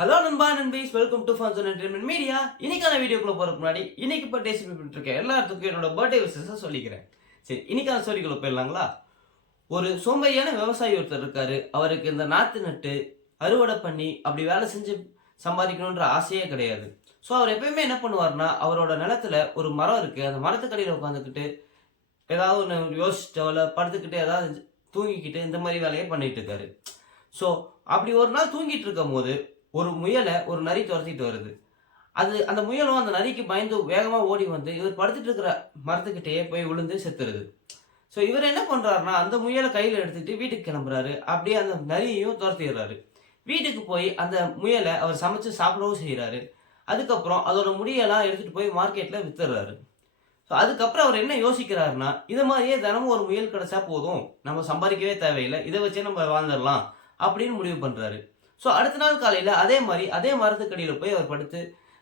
Hello நண்பா நண்பீஸ், welcome to funs and entertainment media. இன்னைக்கான வீடியோக்குள்ள போறதுக்கு முன்னாடி இன்னைக்கு பர்த்டே செலிப்ரேட் பண்ணிருக்க எல்லாத்துக்கும் என்னோட பர்த்டே விஷஸ் சொல்லிக்கிறேன். சரி, இன்னைக்கான ஸ்டோரிக்குள்ள போயிடலாங்களா? ஒரு சோம்பேறியான விவசாயி ஒருத்தர் இருக்காரு. அவருக்கு இந்த நாத்து நட்டு அறுவடை பண்ணி அப்படி வேலை செஞ்சு சம்பாதிக்கணுன்ற ஆசையே கிடையாது. ஸோ அவர் எப்பயுமே என்ன பண்ணுவார்னா, அவரோட நிலத்துல ஒரு மரம் இருக்கு. அந்த மரத்துக்கடியில் உட்காந்துக்கிட்டு ஏதாவது ஒன்று யோசிச்சுட்டோ இல்லை படுத்துக்கிட்டு ஏதாவது தூங்கிக்கிட்டு இந்த மாதிரி வேலையை பண்ணிட்டு இருக்காரு. ஸோ அப்படி ஒரு நாள் தூங்கிட்டு இருக்கும் போது ஒரு முயலை ஒரு நரி துரத்திட்டு வருது. அந்த முயலும் அந்த நரிக்கு பயந்து வேகமா ஓடி வந்து இவர் படுத்துட்டு இருக்கிற மரத்துக்கிட்டேயே போய் விழுந்து செத்துருது. ஸோ இவர் என்ன பண்றாருன்னா, அந்த முயலை கையில எடுத்துக்கிட்டு வீட்டுக்கு கிளம்புறாரு. அப்படியே அந்த நரியையும் துரத்திடுறாரு. வீட்டுக்கு போய் அந்த முயலை அவர் சமைச்சு சாப்பிடவும் செய்றாரு. அதுக்கப்புறம் அதோட முடியெல்லாம் எடுத்துட்டு போய் மார்க்கெட்ல வித்துடுறாரு. ஸோ அதுக்கப்புறம் அவர் என்ன யோசிக்கிறாருன்னா, இது மாதிரியே தினமும் ஒரு முயல் கிடைச்சா போதும், நம்ம சம்பாதிக்கவே தேவையில்லை, இதை வச்சே நம்ம வாழ்ந்துடலாம் அப்படின்னு முடிவு பண்றாரு. ஸோ அடுத்த நாள் காலையில அதே மாதிரி அதே மரத்துக்கடியில போய் அவர் படுத்து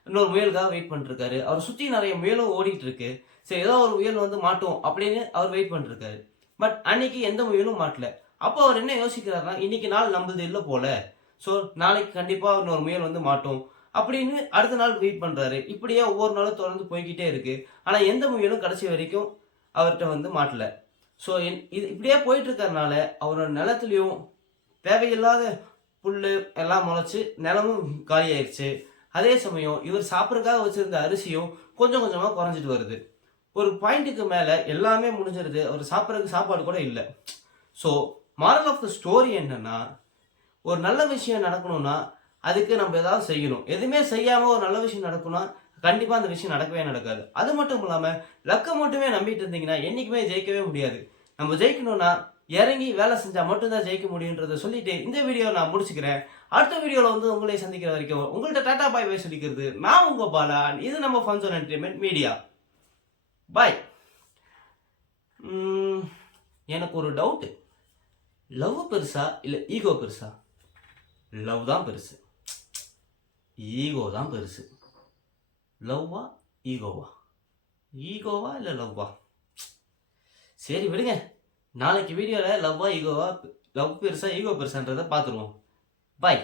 இன்னொரு முயலுக்காக வெயிட் பண்ணிட்டு இருக்காரு. அவர் சுத்தி நிறைய முயலும் ஓடிட்டு இருக்கு. சரி, ஏதோ ஒரு முயல் வந்து மாட்டும் அப்படின்னு அவர் வெயிட் பண்ணிட்டு இருக்காரு. பட் அன்னைக்கு எந்த முயலும் மாட்டல. அப்போ அவர் என்ன யோசிக்கிறாருன்னா, இன்னைக்கு நாள் நம்மளது இல்லை போல, ஸோ நாளைக்கு கண்டிப்பா இன்னொரு முயல் வந்து மாட்டும் அப்படின்னு அடுத்த நாள் வெயிட் பண்றாரு. இப்படியே ஒவ்வொரு நாளும் தொடர்ந்து போய்க்கிட்டே இருக்கு. ஆனா எந்த முயலும் கடைசி வரைக்கும் அவர்கிட்ட வந்து மாட்டல. ஸோ இது இப்படியே போயிட்டு இருக்கறனால அவரோட நிலத்துலயும் தேவையில்லாத புல்லு எல்லாம் முளைச்சு நிலமும் காலியாயிருச்சு. அதே சமயம் இவர் சாப்பிட்றதுக்காக வச்சிருந்த அரிசியும் கொஞ்சம் கொஞ்சமா குறைஞ்சிட்டு வருது. ஒரு பாயிண்ட்டுக்கு மேல எல்லாமே முடிஞ்சிருது. அவர் சாப்பிட்றதுக்கு சாப்பாடு கூட இல்லை. So moral of the story என்னன்னா, ஒரு நல்ல விஷயம் நடக்கணும்னா அதுக்கு நம்ம ஏதாவது செய்யணும். எதுவுமே செய்யாம ஒரு நல்ல விஷயம் நடக்கும்னா கண்டிப்பா அந்த விஷயம் நடக்கவே நடக்காது. அது மட்டும் இல்லாம லக்க மட்டுமே நம்பிட்டு இருந்தீங்கன்னா என்னைக்குமே ஜெயிக்கவே முடியாது. நம்ம ஜெயிக்கணும்னா இறங்கி வேலை செஞ்சா மட்டும்தான் ஜெயிக்க முடியுன்றதை சொல்லிட்டு இந்த வீடியோ நான் முடிச்சுக்கிறேன். அடுத்த வீடியோல வந்து உங்களை சந்திக்கிற வரைக்கும் உங்கள்ட்ட டாடா பாய் பாய் சொல்லிக்கிறது நான் உங்க பாலா. இது நம்ம ஃபன்ஸ் அண்ட் என்டர்டைன்மெண்ட் மீடியா. பாய். எனக்கு ஒரு டவுட். லவ் பெருசா இல்ல ஈகோ பெருசா? லவ் தான் பெருசு. ஈகோ தான் பெருசு. லவ்வா ஈகோவா? ஈகோவா இல்லை லவ்வா? சரி விடுங்க. நாளைக்கு வீடியோவில் லவ்வா ஈகோவா, லவ் பெருசா ஈகோ பெருசான்றதை பார்த்துருவோம். பாய்.